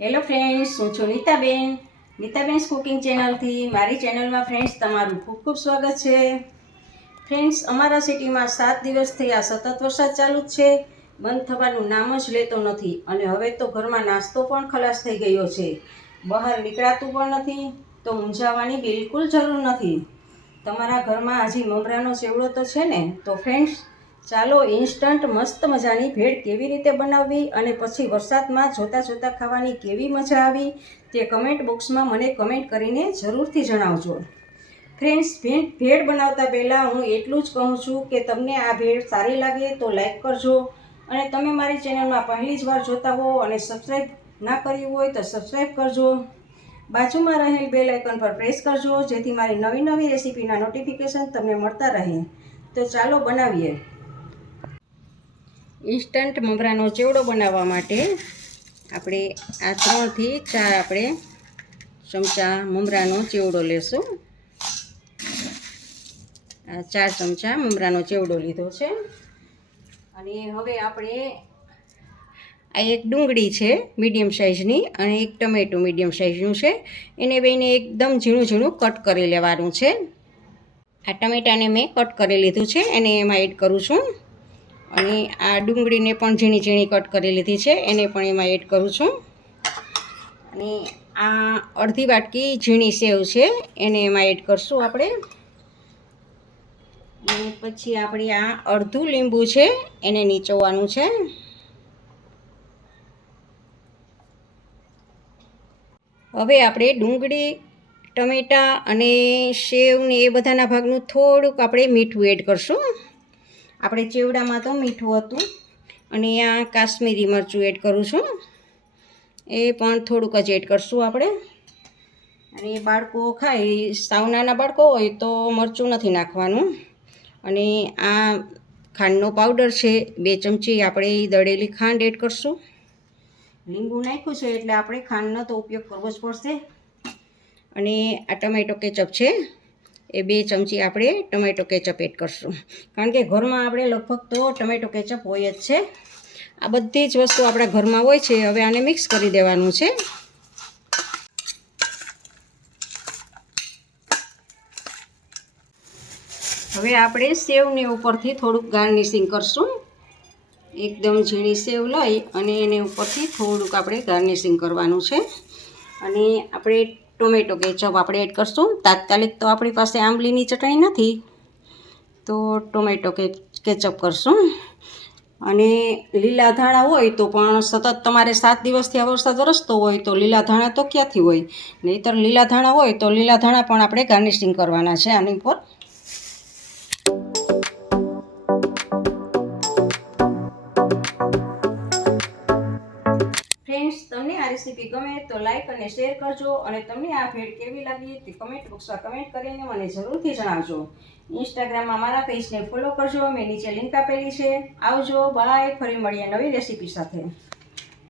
Hello friends, હું છું Nitaben cooking ચેનલથી. મારી ચેનલમાં ફ્રેન્ડ્સ તમારું ખૂબ ખૂબ સ્વાગત છે. ફ્રેન્ડ્સ, અમારા સિટીમાં 7 દિવસથી આ સતત વરસાદ ચાલુ જ છે. બંધ થવાનું નામ જ લેતો નથી અને હવે તો ઘરમાં નાસ્તો પણ ખલાસ થઈ ગયો છે. બહાર નીકળાતું પણ નથી, તો મૂંઝાવાની બિલકુલ જરૂર નથી. તમારા ઘરમાં હજી મમરાનો ચેવડો તો છે ને? તો ફ્રેન્ડ્સ, ચાલો ઇન્સ્ટન્ટ મસ્ત મજાની ભેળ કેવી રીતે બનાવવી અને પછી વરસાદમાં જોતાં જોતાં ખાવાની કેવી મજા આવી તે કમેન્ટ બોક્સમાં મને કમેન્ટ કરીને જરૂરથી જણાવજો. ફ્રેન્ડ્સ, ભેળ બનાવતા પહેલાં હું એટલું જ કહું છું કે તમને આ ભેળ સારી લાગે તો લાઈક કરજો, અને તમે મારી ચેનલમાં પહેલી જ વાર જોતા હો અને સબસ્ક્રાઈબ ના કર્યું હોય તો સબસ્ક્રાઈબ કરજો. બાજુમાં રહેલ બેલ આઇકન પર પ્રેસ કરજો, જેથી મારી નવી નવી રેસીપીના નોટિફિકેશન તમને મળતા રહે. તો ચાલો બનાવીએ. ઇન્સ્ટન્ટ મમરાનો ચેવડો બનાવવા માટે આપણે આ 3 થી 4 આપણે ચમચા મમરાનો ચેવડો લેશું. આ 4 ચમચા મમરાનો ચેવડો લીધો છે. અને હવે આપણે આ એક ડુંગળી છે મીડિયમ સાઇઝની અને એક ટમેટું મીડિયમ સાઇઝનું છે. એને બેને એકદમ ઝીણું ઝીણું કટ કરી લેવાનું છે. આ ટમેટાને મેં કટ કરી લીધું છે, એને એમાં એડ કરું છું. અને આ ડુંગળીને પણ ઝીણી ઝીણી કટ કરી લીધી છે, એને પણ એમાં એડ કરું છું. અને આ અડધી વાટકી ઝીણી સેવ છે, એને એમાં એડ કરશું આપણે. અને પછી આપણે આ અડધું લીંબુ છે એને નીચોવવાનું છે. હવે આપણે ડુંગળી, ટમેટાં અને સેવ ને એ બધાના ભાગનું થોડુંક આપણે મીઠું એડ કરશું. આપણે ચેવડામાં તો મીઠું હતું. અને આ કાશ્મીરી મરચું એડ કરું છું, એ પણ થોડુંક જ એડ કરશું આપણે. અને બાળકો ખાય, સાવ નાના બાળકો હોય તો મરચું નથી નાખવાનું. અને આ ખાંડનો પાવડર છે 2 ચમચી, આપણે દળેલી ખાંડ એડ કરશું. લીંબુ નાખ્યું છે એટલે આપણે ખાંડનો તો ઉપયોગ કરવો જ પડશે. અને આ ટમેટો કેચઅપ છે, એ 2 ચમચી આપણે ટમેટો કેચઅપ એડ કરશું. કારણ કે ઘરમાં આપણે લગભગ તો ટમેટો કેચઅપ હોય જ છે. આ બધી જ વસ્તુ આપણા ઘરમાં હોય છે. હવે આને મિક્સ કરી દેવાનું છે. હવે આપણે સેવને ઉપરથી થોડુંક ગાર્નિશિંગ કરશું. એકદમ ઝીણી સેવ લઈ અને એને ઉપરથી થોડુંક આપણે ગાર્નિશિંગ કરવાનું છે. અને આપણે ટોમેટો કેચઅપ આપણે એડ કરશું. તાત્કાલિક તો આપણી પાસે આંબલીની ચટણી નથી, તો ટોમેટો કેચઅપ કરશું. અને લીલા ધાણા હોય તો પણ સતત તમારે 7 દિવસથી આ વરસાદ વરસતો હોય તો લીલા ધાણા તો ક્યાંથી હોય, નહીંતર લીલા ધાણા હોય તો લીલા ધાણા પણ આપણે ગાર્નિશિંગ કરવાના છે આની ઉપર. ફ્રેન્ડ્સ, તમને આ રેસીપી ગમે તો લાઈક અને શેર કરજો, અને તમને આ ભેળ કેવી લાગી તે કમેન્ટ બોક્સમાં કમેન્ટ કરીને મને જરૂરથી જણાવજો. ઇન્સ્ટાગ્રામમાં મારા પેજને ફોલો કરજો, મેં નીચે લિંક આપેલી છે. આવજો, બાય. ફરી મળીએ નવી રેસીપી સાથે.